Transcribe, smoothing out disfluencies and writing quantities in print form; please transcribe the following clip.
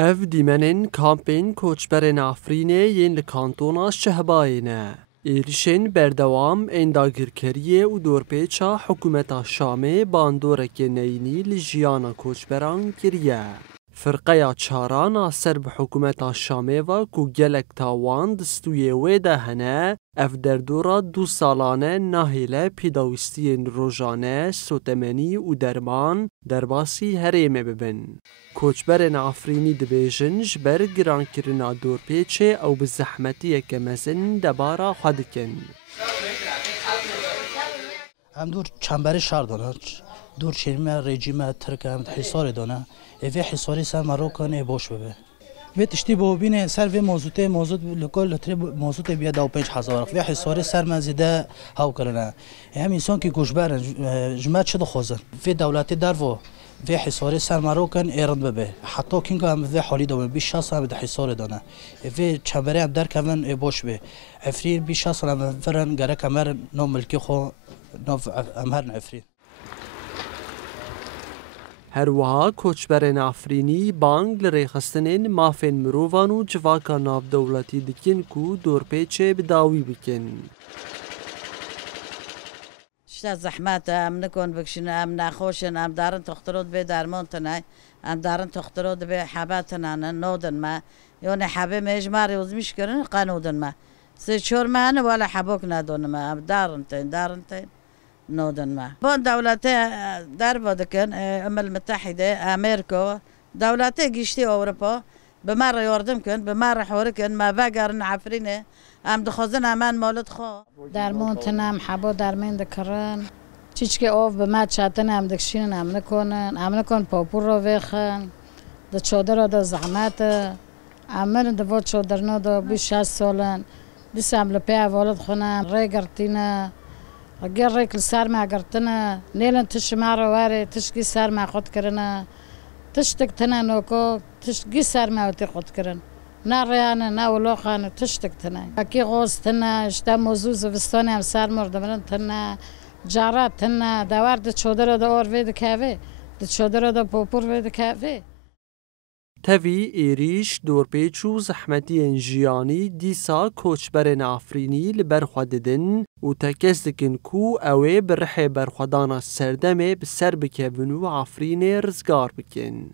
اف دیمنین کامپین کوچبرین آفرینه ین لکانتونا شهباینه. ایرشین بردوام انداگرکریه و دورپیچا حکومت شامه باندورک نینی لجیانا کوچبران کریه. فرقه چاران سرب حکومت شامه و کو گلک تاوان دستوی ویده هنه اف در دورا 2 سالانه ناهیله پیداوستی روزانه سوتمنی و درمان در باسی هریمه ببن. کوچبرن آفرینی دبیجن جبر گران کرنا دور پیچه او بزحمتی که مزن دبارا خودکن. هم دور چنبر شهر دانه دور چرمه رژیم ترک هم حصار دانه اوه حصاری سر مراکن باش ببه و تشتی با بینه سر و موضوع لکل لطری موضوع بیا 25,000 و حصاری سر منزیده هاو کرنه هم انسان که گوشبرن جمعت شده خوزن و دولتی در و حصاری سر مراکن ایران ببه حتی کنگه هم و حالی دامن 20 هم ده حصار دانه و چنبری هم در کمن باش به افریر 20 هم فرن گره کمر نام ملکی خو ناف امهرن افریر هر وها کوچبرن آفرینی بانگ لریخستنین مافین مروان و جواکا ناف دولتی دکن کو دورپیچه بداوی بکن. شتا زحمت ام نکن بکشن ام نخوشن ام دارن تخترود به درمان تنای ام دارن تخترود به حباتنا نودن ما یون حبه مجماری وزمیش کردن قانودن ما سچور ما نه ولا حبوک ندون ما ام دارن تین نودن ما بون دولتي در بودكن الأمم المتحدة أمريكا دولتي جيشتي أوروبا بمرة يوردم كن بمرة حوركن ما بقرن عفرينه ام دخوزن امان مالت خو درمون تنم حبا درمین دکرن چیچ که آف به ما چاتن ام دکشین ام نکن پاپور رو ویخن د چادر د زحمت امن د وات چادر نه د 20 سالن دسم لپی اولاد خونه ری گرتینه اگر ریکل سر ما گرتنه نیلن تش مارو واره تشکی سر ما خود کرنه تشتک تنه نوکو تشکی سر ما وتی خود کرن نه ریانه نه ولوخانه تشتک تنه اکی غوز تنه اشتا موضوع زوستانی هم سر مردمن تنه جارات تنه دوار د چادر د اور وید کاوه د چادر د پوپور وید کاوه تاوی ایریش دورپیچو زحمتی انجیانی دیسا کوچبرن آفرینی لبرخواد دن و تکس دکن کو اوه برحه برخوادانا سردمه بسر بکبن و آفرین رزگار بکن.